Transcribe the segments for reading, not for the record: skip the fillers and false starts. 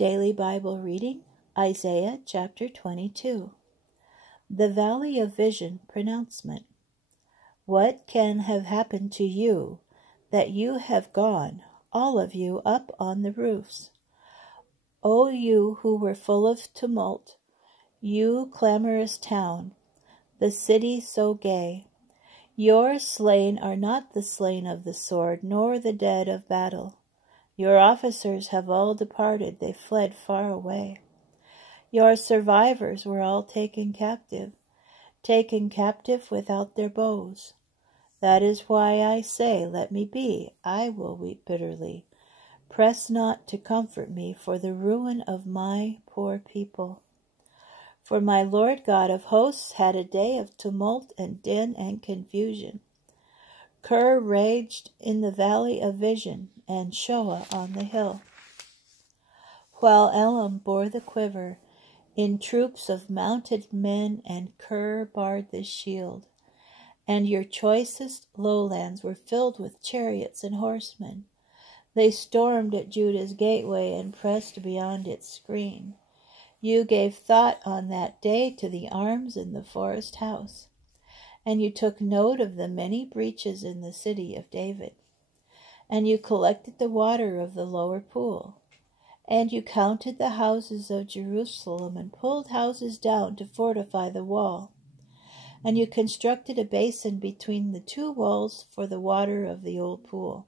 Daily Bible Reading, Isaiah chapter 22. The Valley of Vision Pronouncement. What can have happened to you that you have gone, all of you, up on the roofs? O you who were full of tumult, you clamorous town, the city so gay, your slain are not the slain of the sword, nor the dead of battle. Your officers have all departed, they fled far away. Your survivors were all taken captive without their bows. That is why I say, let me be, I will weep bitterly. Press not to comfort me for the ruin of my poor people. For my Lord God of hosts had a day of tumult and din and confusion. Kir raged in the valley of vision, and Shoah on the hill. While Elam bore the quiver, in troops of mounted men, and Kir barred the shield. And your choicest lowlands were filled with chariots and horsemen. They stormed at Judah's gateway and pressed beyond its screen. You gave thought on that day to the arms in the forest house. And you took note of the many breaches in the city of David. And you collected the water of the lower pool. And you counted the houses of Jerusalem, and pulled houses down to fortify the wall. And you constructed a basin between the two walls for the water of the old pool.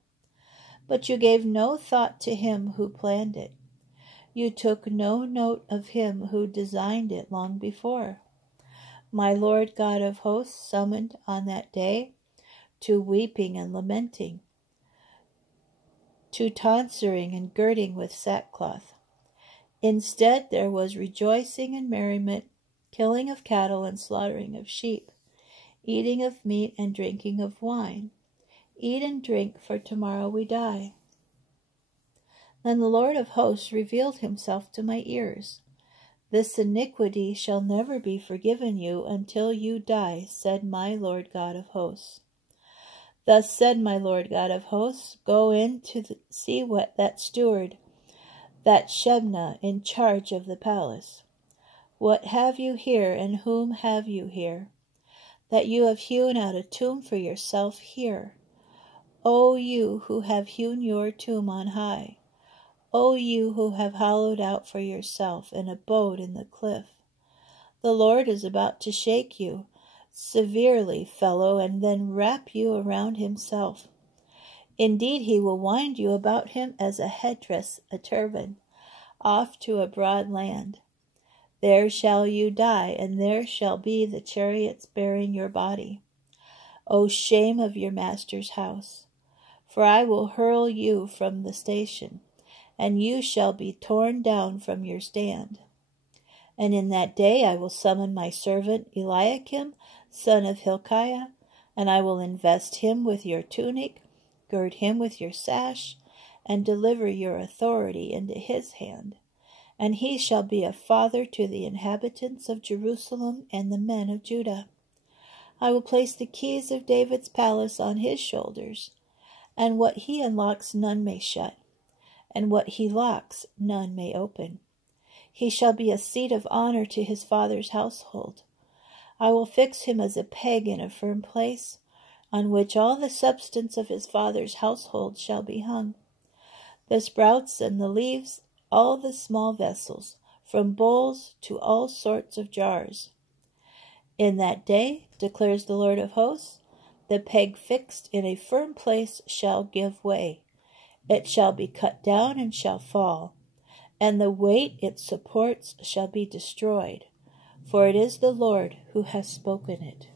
But you gave no thought to him who planned it. You took no note of him who designed it long before. My Lord God of hosts summoned on that day to weeping and lamenting, to tonsure and girding with sackcloth. Instead there was rejoicing and merriment, killing of cattle and slaughtering of sheep, eating of meat and drinking of wine. Eat and drink, for tomorrow we die. Then the Lord of hosts revealed himself to my ears. This iniquity shall never be forgiven you until you die, said my Lord God of hosts. Thus said my Lord God of hosts, go in to see what that steward, that Shebna, in charge of the palace. What have you here, and whom have you here, that you have hewn out a tomb for yourself here? O you who have hewn your tomb on high, O you who have hollowed out for yourself an abode in the cliff. The Lord is about to shake you severely, fellow, and then wrap you around himself. Indeed, he will wind you about him as a headdress, a turban, off to a broad land. There shall you die, and there shall be the chariots bearing your body. O shame of your master's house! For I will hurl you from the station, and you shall be torn down from your stand. And in that day I will summon my servant Eliakim, son of Hilkiah, and I will invest him with your tunic, gird him with your sash, and deliver your authority into his hand. And he shall be a father to the inhabitants of Jerusalem and the men of Judah. I will place the keys of David's palace on his shoulders, and what he unlocks none may shut, and what he locks none may open. He shall be a seat of honor to his father's household. I will fix him as a peg in a firm place, on which all the substance of his father's household shall be hung. The sprouts and the leaves, all the small vessels, from bowls to all sorts of jars. In that day, declares the Lord of hosts, the peg fixed in a firm place shall give way. It shall be cut down and shall fall, and the weight it supports shall be destroyed, for it is the Lord who has spoken it.